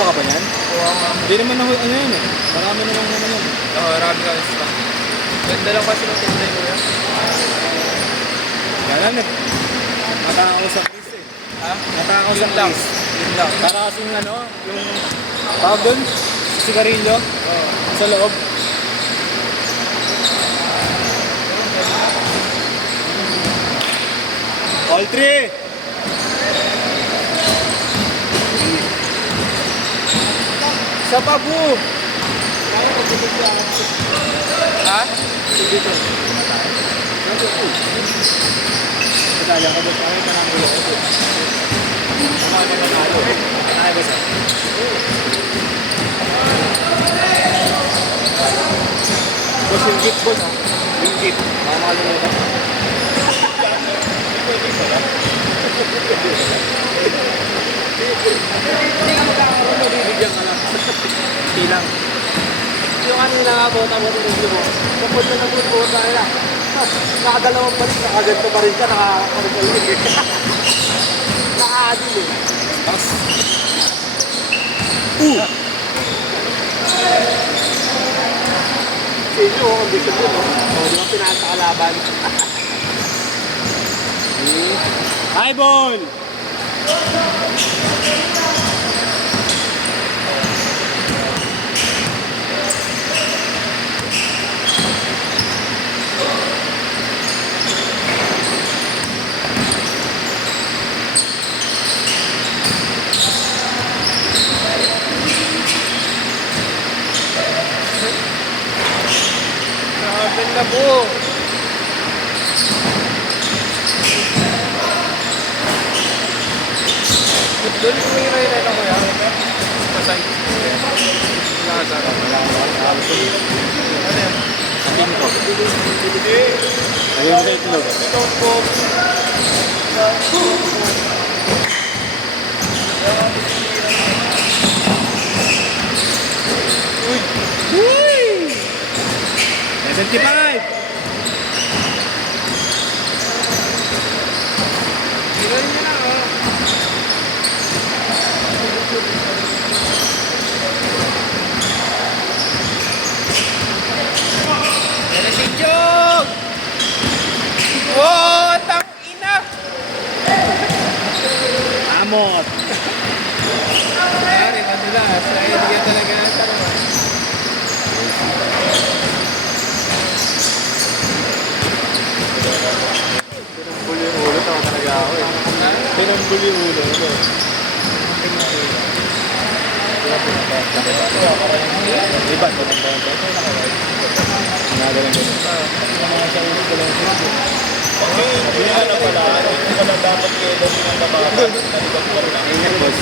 Kuha ka ba yan? Kuha nga. Hindi naman ako, ano yun eh. Marami naman naman yan. Oo, marami ka isa. Ganda lang kasi ng kulay ko yan. Yan lang, natakaw sa Chris eh. Ha? Natakaw sa Yun lang. Chris. Yun lang. Para kasing ano, yung tawag doon, sigarilyo, Oo. sa loob. All three! Sa pabu! Ha? Kaya ka ba sa akin na namin yung ito? Ano ba nanalo? Kaya ba sa? Boss, yung git boss ah. Yung git. Baka makalimutan. Hindi ka magkakaroon, mabibigyan ka lang. Hindi lang. Yung kanina nga po, tama rin yung mo. Kapag na nagbubuo tayo na. Nakadalawang balik, nakaganto pa rin ka, nakakaroon eh. Nakaadil eh. Tapos. Sa inyo, condition mo, no? O, di ba pinasa kalaban? Hi, Bon! Grabe na po. Doon yung may rin ako yan. Masay. Nakasara. Ano yan? Sabihin ko. Hindi. Sabihin mo sa itlog. Ito po. Uy! Uy! 75! Gano'n niya na oh. Yan na si Jog! Wow! Tang ina! Amot! Nangyari, madulas. Ay, hindi yan talaga natanong. Pinumbol yung ulo, tawa talaga ako eh. Pinumbol yung ulo. Iba, nagalang ganun. Hindi na pala, hindi pala dapat yung pinagbabago. Nalibag pa rin ang Ingat, boss.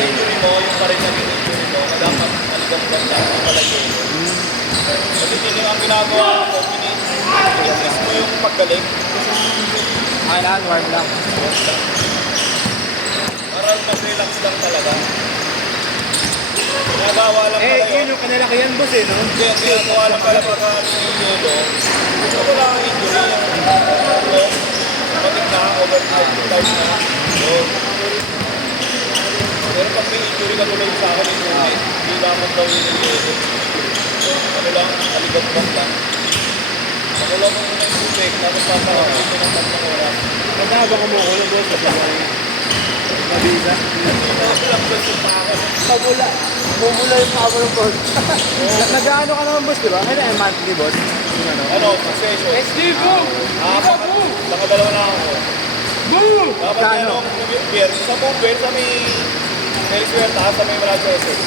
injury mo, yung pa rin naging injury mo, dapat nalibag pa rin ang pala yun. Kasi hindi ang ginagawa ko, increase mo yung paggaling. Kailangan, warm lang. Para mag-relax lang talaga. Ginagawa lang pala Yun yun. yung kanalakihan, boss eh, no? Hindi, ang ginagawa lang pala pag yung yelo. Gusto ko lang ang injury. Matik na, overtime na. Yun. Pero pag may injury ka tuloy sa akin, hindi dapat daw yun yung yelo. Ano lang, alibag lang. Makulong mo muna yung tubig, tapos papakapin mo ng 3 oras. Magkabang mo ko boss. Mabisa. Tapos lang doon sa pako. Pabula. Bumula yung pabo ng boss. Nag-ano ka naman, boss, di ba? Kaya monthly, boss. Yung ano? Ano, session. SD, boom! Nakadalawa na ako. Boom! Dapat Kano? yung beer, sa buong beer, sa may elsewhere, taas sa may Malaseses.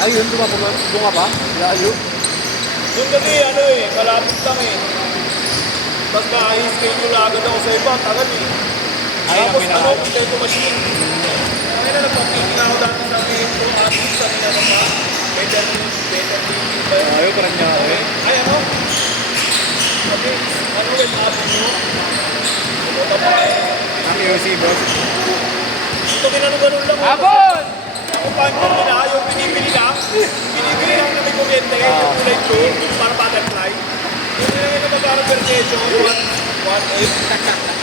Ayun, doon ka pa? Layo. Doon kasi ano eh, malapit lang eh. Tapos na-schedule agad ako sa iba, tagal eh. Ay, Tapos ang ano, pinaka- potato machine. Kaya na nagpapigil ako dati sa metro, at sa nila pa, better thinking ba yun? Ayaw, parang niya ako eh. Ay ano? Sabi, ano ulit natin nyo? Pumunta pa kayo. Ang UC, boss. Ito ginano-ganon lang. Abon! Kung paano nila, yung binibili lang na may kuryente, yung kulay blue, para butterfly. Yung nilagay na parang perpecho, 1.8.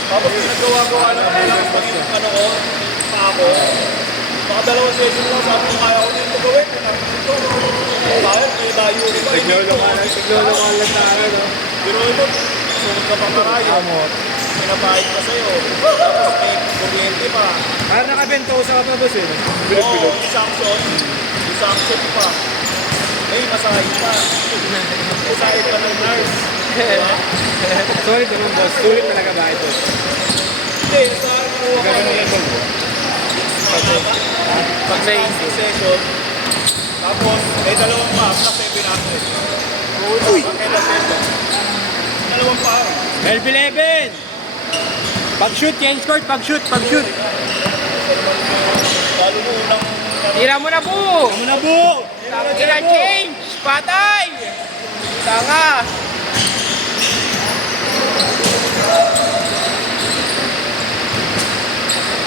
Tapos nagawa-gawa ng lang yung ano ko, pa ako. Nakadalawang session lang, sabi ko kaya ko dito gawin. Ito. Kahit may layo ko ba? Tiglolungan lang tayo, no? Pero ito, sunod ka pa marayo. Pinapahit pa sa'yo. Tapos may kuryente pa. Parang nakabentosa ka pa, boss, eh. Oo, isang pa. May masahit pa. Masahit pa ng nurse. Diba? Solid naman, boss. Sulit talaga ba ito? Hindi, sa kuha ka Gano'n lang, boss. pag may session, tapos may dalawang pa, plus 700. Uy! Dalawang pa. 12-11! Pag-shoot, change court, pag-shoot. Lalo mo unang... Tira mo na, Bu! Ano na, Bu? Tira change! Patay! Tanga!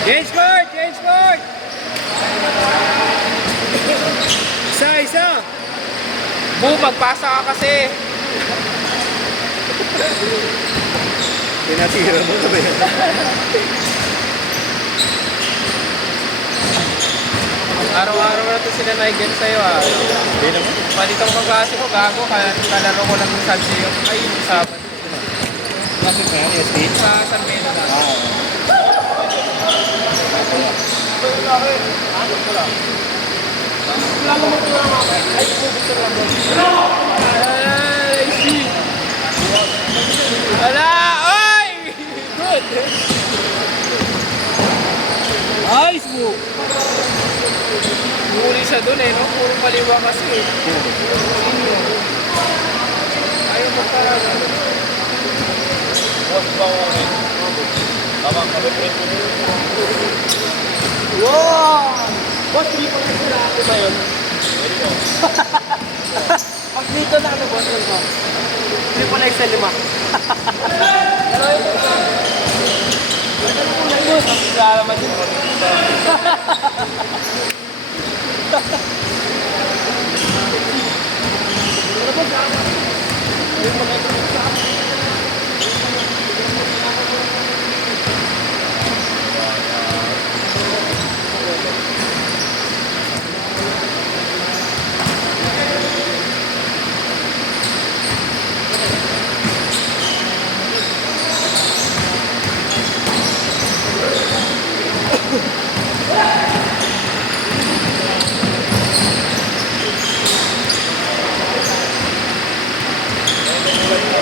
Change court! Isa! Bu, magpasa ka kasi! Pinatira mo na ba yan? Araw-araw na ito sila naigan sa'yo, ah. Hindi naman. Palitang kaklase ko, gago. Kalaro ko lang ng Sabseo. Ay, Sabat. Bakit na yan, ST? Sa San Pedro na. Ay, shit! Wala! Oy! Good! Nice, Bu! Huli siya dun eh, no? Puro kaliwa kasi eh. Ayaw mo parang Boss ba ko rin? Tama, kami-print mo. Wow! Boss, hindi pa rin sila ako ba yun? Pwede mo. Pag dito na ano, boss, yun ko. Hindi pa like sa 5. lalaman yun.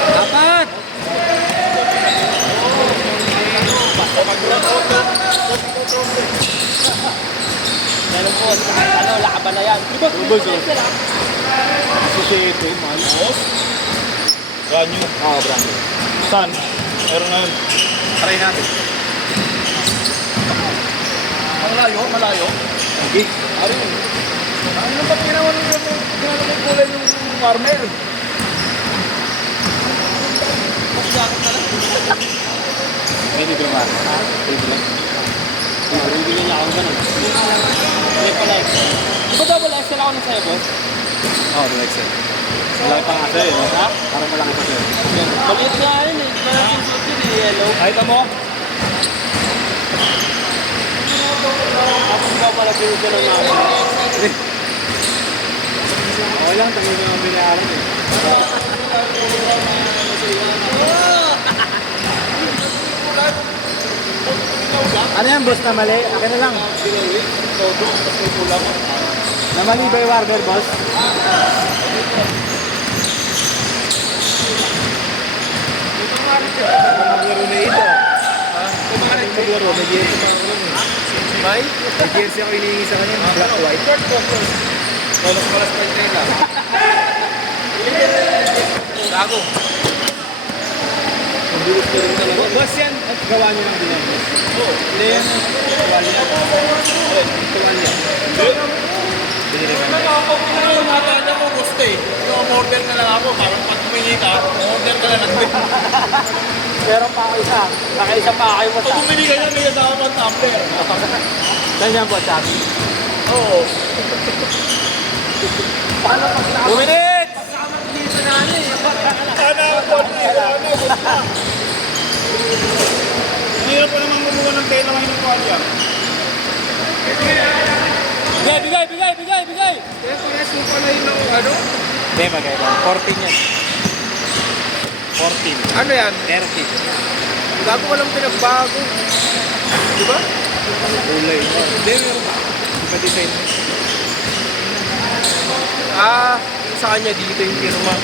Dapat! Meron po, ano, laban na yan. Boss, Boss, oh. sila. Associate, man. Brand new. Oo, brand new. Saan? Meron na yun. Try natin. Malayo? Okay. Ano ba ginawa nyo yung kulay yung farmer? Pwede ba naman? Pwede lang. Bibigyan niya ako ganun. Hindi pa like. Di ba double XL ako nung sa'yo, boss? Oo, the next set. Malaki pa nga sa'yo, no? Ha? Parang malaki pa sa'yo. Maliit nga yun eh. Di ba natin suot yun eh, yellow? Kahit mo? Tapos ba pala binigyan ng namin? Okay lang, tagal mo ang binayaran eh. Ano yan, boss, na mali? Akin na lang. Na mali ba yung warmer, boss? Maglaro na ito. Maglaro, may jersey pa ako nun eh. May? May jersey ako inihingi sa kanya, black white. Malas pa yung tela. Gago. Boss yan, at gawa niyo ng bilang, boss. Hindi yan, gawa niya. Gawa niya. Binili ka na. Ano natanda mo gusto eh. Yung order na lang ako, parang pag humingi ka, order ka na lang din. Meron pa ako isa. Nakaisa pa kayo mo Pag sa. humili ka yan, may kasama ng tumbler. Saan yan, boss? Sabi? Oo. Paano pag nakapag... 2 minutes! Dito na ano eh. Sana ako, ano, gusto. Hindi na pa naman kumuha ng tela ngayon ng kanya. Bigay! Kaya kaya mo pala yun ng ano? Hindi, magkaiba. 14 yan. 14. Ano yan? 30. Gago walang pinagbago. Di ba? Kulay. Hindi, meron ba? Iba design mo. Sa kanya dito yung firma.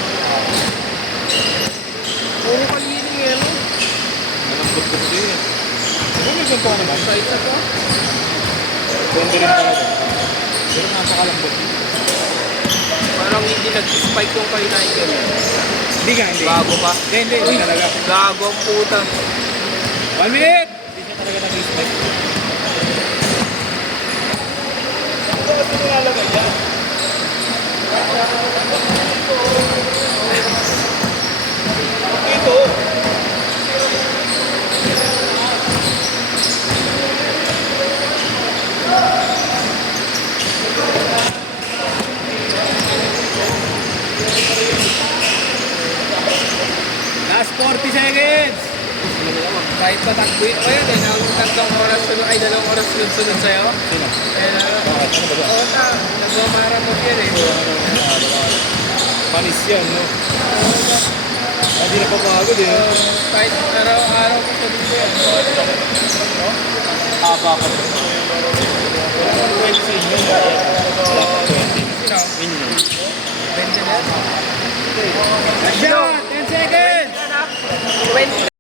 Oo, kaliling yan. Malambot ko din yan. Ano may ganito ka naman? Kahit na to. Ganda rin talaga. Pero nakakalambot. Parang hindi nag-spike yung kayo na yun. Hindi ka, hindi. Bago pa. Hindi talaga. Gago ang puta. 1 minute! Hindi siya talaga nag-respect. Kasi nilalagay yan. Ito. Last 40 seconds! Kahit patakbuin ko yan eh. Tatlong oras sunod, ay 2 oras sunod sa'yo. Sino? Eh, Bakit? Ano ba ba? oo na. Nagmamaramot yan eh. Panis yan, no? Hindi na papagod eh. Kahit araw-araw ko sa dito yan. Haba pa rin. Wala kang 20 sa inyo. Wala kang 20. Sino? Minimum. 20 na? Shot! 10 seconds! 20